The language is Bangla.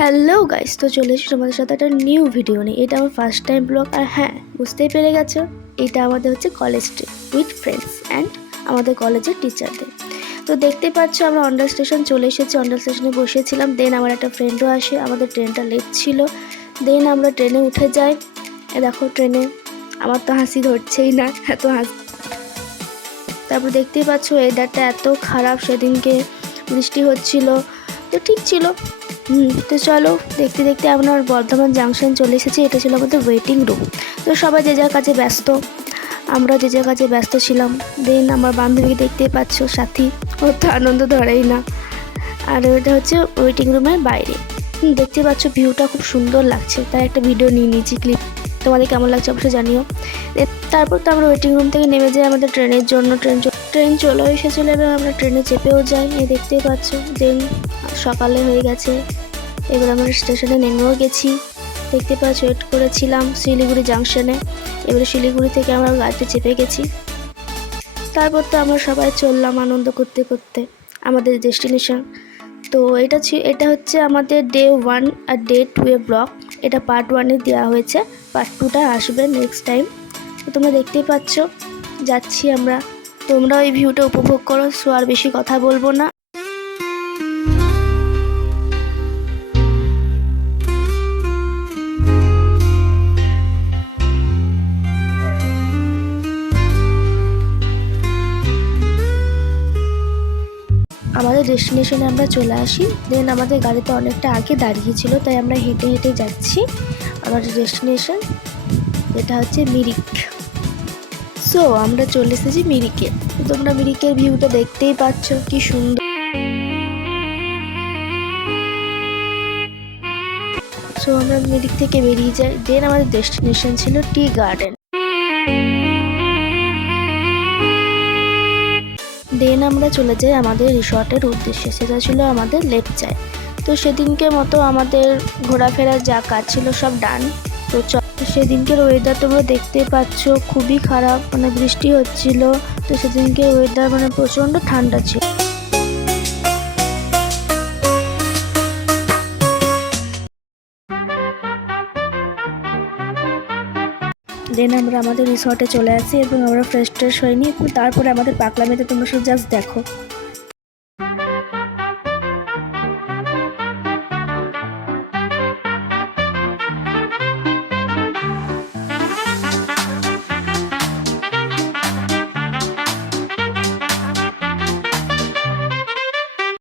হ্যালো গাইস, তো চলে এসেছি তোমাদের সাথে একটা নিউ ভিডিও নিয়ে। এটা আমার ফার্স্ট টাইম ব্লগ। আর হ্যাঁ, বুঝতেই পেরে গেছো, এটা আমাদের হচ্ছে college trip with friends and আমাদের কলেজের টিচারদের। তো দেখতে পাচ্ছ আমরা অন্ডার স্টেশন চলে এসেছি। অন্ডার স্টেশনে বসেছিলাম, দেন আমার একটা ফ্রেন্ডও আসে। আমাদের ট্রেনটা লেট ছিল, দেন আমরা ট্রেনে উঠে যাই। দেখো ট্রেনে আমার তো হাসি ধরছেই না, এত হাসি। তারপর দেখতেই পাচ্ছ ওয়েদারটা এত খারাপ, সেদিনকে বৃষ্টি হচ্ছিল, তো ঠিক ছিল। তো চলো দেখতে দেখতে আমরা বর্ধমান জাংশন চলে এসেছি। এটা ছিল আমাদের ওয়েটিং রুম। তো সবাই যে যার কাছে ব্যস্ত, আমরা যে যার কাছে ব্যস্ত ছিলাম। দেন আমার বান্ধবীকে দেখতেই পাচ্ছ, সাথী, ওর তো আনন্দ ধরেই না। আর এটা হচ্ছে ওয়েটিং রুমের বাইরে। দেখতে পাচ্ছ ভিউটা খুব সুন্দর লাগছে, তাই একটা ভিডিও নিয়ে নিয়েছি ক্লিপ। তোমাদের কেমন লাগছে অবশ্যই জানিও। তারপর তো আমরা ওয়েটিং রুম থেকে নেমে যাই আমাদের ট্রেনের জন্য। ট্রেন চলে এসেছিলো এবং আমরা ট্রেনে চেপেও যাই। এই দেখতেই পাচ্ছ দেন সকালে হয়ে গেছে। এবার আমরা স্টেশনে নেমেও গেছি। দেখতে পাচ্ছ ওয়েট করেছিলাম শিলিগুড়ি জাংশনে। এবারে শিলিগুড়ি থেকে আমরা গাড়িতে চেপে গেছি। তারপর তো আমরা সবাই চললাম আনন্দ করতে করতে আমাদের ডেস্টিনেশন। তো এটা হচ্ছে আমাদের ডে 1 আর ডে 2 এর ব্লগ। এটা পার্ট 1-এ দেওয়া হয়েছে, পার্ট 2টা আসবে নেক্সট টাইম। তো তোমরা দেখতেই পাচ্ছ যাচ্ছি আমরা। তোমরা ওই ভিউটা উপভোগ করো। সো আর বেশি কথা বলবো না। আমাদের ডেস্টিনেশনে আমরা চলে আসি। দেন আমাদের গাড়িতে অনেকটা আগে দাঁড়িয়েছিল, তাই আমরা হেঁটে হেঁটে যাচ্ছি আমাদের ডেস্টিনেশন, যেটা হচ্ছে মিরিক। সো আমরা চলে এসেছি মিরিকে। তোমরা মিরিকের ভিউটা দেখতেই পাচ্ছ কি সুন্দর। সো আমরা মিরিক থেকে বেরিয়ে যাই। দেন আমাদের ডেস্টিনেশন ছিল টি গার্ডেন। দেন আমরা চলে যাই আমাদের রিসর্টের উদ্দেশ্যে, সেটা ছিল আমাদের লেপচায়। তো সেদিনকে মতো আমাদের ঘোরাফেরার যা কাজ ছিল সব ডান। তো সেদিনকের ওয়েদার তোমরা দেখতে পাচ্ছ খুবই খারাপ, মানে বৃষ্টি হচ্ছিল। তো সেদিনকে ওয়েদার মানে প্রচণ্ড ঠান্ডা ছিল। দেন আমরা আমাদের রিসর্টে চলে আসি এবং আমরা ফ্রেশ ট্রেশ হয়ে নিই। তারপরে আমাদের পাগলামিতে তোমরা সব জাস্ট দেখো।